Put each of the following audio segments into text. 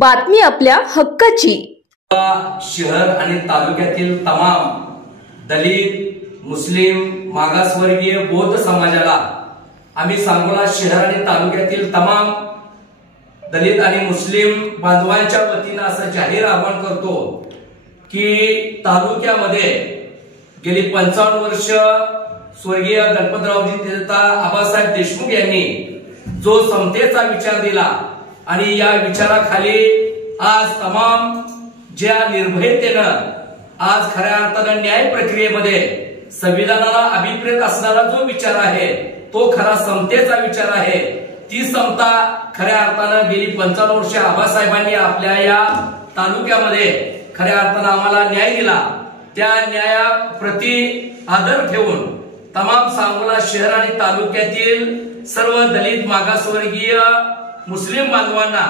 बातमी आपल्या हक्काची। शहर आणि तालुक्यातील तमाम दलित, मुस्लिम, मागासवर्गीय, बौद्ध समाजाला आम्ही सांगोला शहर आणि तालुक्यातील तमाम दलित आणि मुस्लिम बांधवांच्या वतीने असं जाहीर आवाहन करतो की तालुक्यामध्ये गेली 55 वर्ष स्वर्गीय गणपतरावजी तीर्थ आबासाहेब देशमुख यांनी जो समतेचा विचार दिला आणि या विचाराखाली आज तमाम ज्या निर्भयतेनं आज खऱ्या अर्थानं न्याय प्रक्रियेमध्ये संविधानाला अभिप्रेत असणारा जो विचार आहे तो खरा समतेचा विचार आहे। ती समता खऱ्या अर्थानं गेली 55 वर्ष आबासाहेबांनी आपल्या या तालुक्यामध्ये खऱ्या अर्थानं आम्हाला न्याय दिला। त्या न्यायाप्रती आदर ठेवून तमाम सांगोला शहर आणि तालुक्यातील सर्व दलित, मागासवर्गीय, मुस्लिम बांधवांना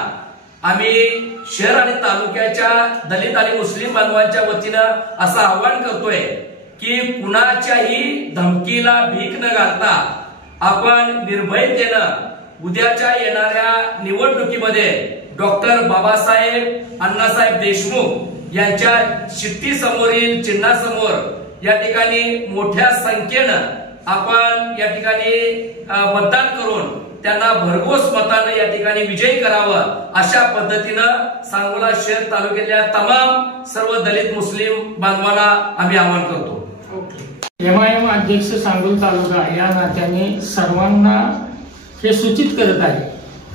आम्ही शहर आणि तालुक्याच्या दलित आणि मुस्लिम बांधवांच्या वतीनं असं आवाहन करतोय की कुणाच्याही धमकीला भीक न घालता आपण निर्भयतेनं उद्याच्या येणाऱ्या निवडणुकीमध्ये डॉक्टर बाबासाहेब अण्णासाहेब देशमुख यांच्या शिट्टीसमोरील चिन्हासमोर या ठिकाणी मोठ्या संख्येनं आपण या ठिकाणी मतदान करून त्यांना भरघोस मताने या ठिकाणी विजयी करावं अशा पद्धतीनं सांगोला शहर तालुक्यातल्या तमाम सर्व दलित मुस्लिम बांधवांना आम्ही आवाहन करतो। एमआयएम अध्यक्ष सांगोला तालुका या नात्याने सर्वांना हे सूचित करत आहे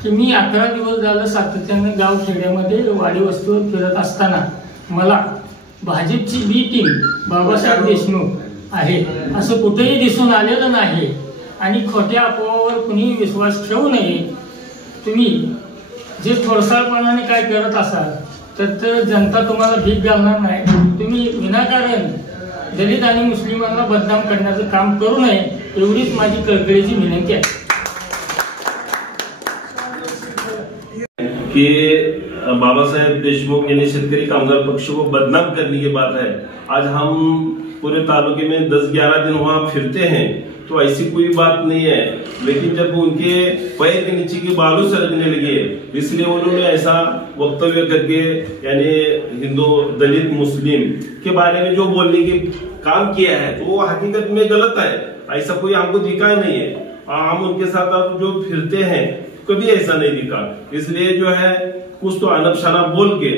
की मी 11 दिवस झालं सातत्याने गाव खेड्यामध्ये वाडी वस्तीवर फिरत असताना मला भाजपची बी टीम बाबासाहेब देशमुख आहे असं कुठेही दिसून आलेलं नाही आणि खोट्या अफवावर कुणी विश्वास ठेवू नये। तुम्ही जे थोडसाळपणाने काय करत असाल तर जनता तुम्हाला भीक घालणार नाही। तुम्ही विनाकारण दलित आणि मुस्लिमांना बदनाम करण्याचं काम करू नये एवढीच माझी कळकळीची विनंती आहे। कि बाबा साहेब देशमुख यानी शेतकरी कामगार पक्ष को बदनाम करने की बात है। आज हम पूरे तालुके में 10-11 दिन वहाँ फिरते हैं तो ऐसी कोई बात नहीं है, लेकिन जब उनके पैर के नीचे की बालू सरकने लगी इसलिए उन्होंने ऐसा वक्तव्य करके यानी हिंदू, दलित, मुस्लिम के बारे में जो बोलने की काम किया है तो वो हकीकत में गलत है। ऐसा कोई हमको दिखा नहीं है। हम उनके साथ अब जो फिरते हैं कभी ऐसा नहीं दिखा, इसलिए जो है कुछ तो अनब शनब बोल के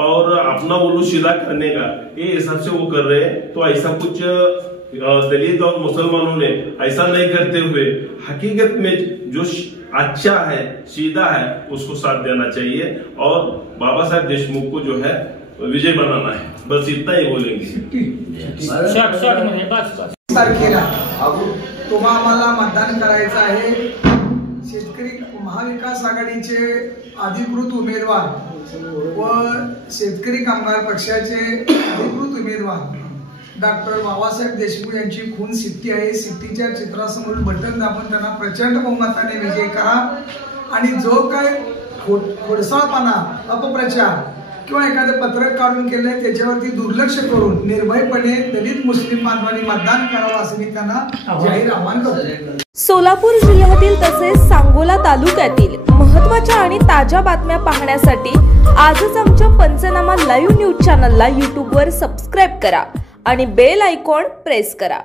और अपना उल्लू सीधा करने का ये हिसाब से वो कर रहे हैं। तो ऐसा कुछ दलित और मुसलमानों ने ऐसा नहीं करते हुए हकीकत में जो अच्छा है, सीधा है, उसको साथ देना चाहिए और बाबा साहेब देशमुख को जो है विजय बनाना है। बस इतना ही बोलेंगे। तुम्हा आम्हाला मतदान करायचं आहे। शेतकरी महाविकास आघाडीचे अधिकृत उमेदवार व शेतकरी कामगार पक्षाचे अधिकृत उमेदवार डॉक्टर बाबासाहेब देशमुख यांची खून सिट्टी आहे। सिट्टीच्या चित्रासमोर बटन दाबून त्यांना प्रचंड बहुमताने विजय करा आणि जो काय खोडसाळपणा, अपप्रचार किंवा एखादं पत्रक काढून केलंय त्याच्यावरती दुर्लक्ष करून निर्भयपणे दलित मुस्लिम बांधवांनी मतदान करावं असं मी त्यांना जाहीर आवाहन करतो। सोलापूर जिल्ह्यातील तसेच सांगोला तालुक्यातील महत्त्वाच्या आणि ताज्या बातम्या पाहण्यासाठी आजच आमच्या पंचनामा लाईव्ह न्यूज चॅनलला यूट्यूबवर सबस्क्राईब करा आणि बेल आयकॉन प्रेस करा।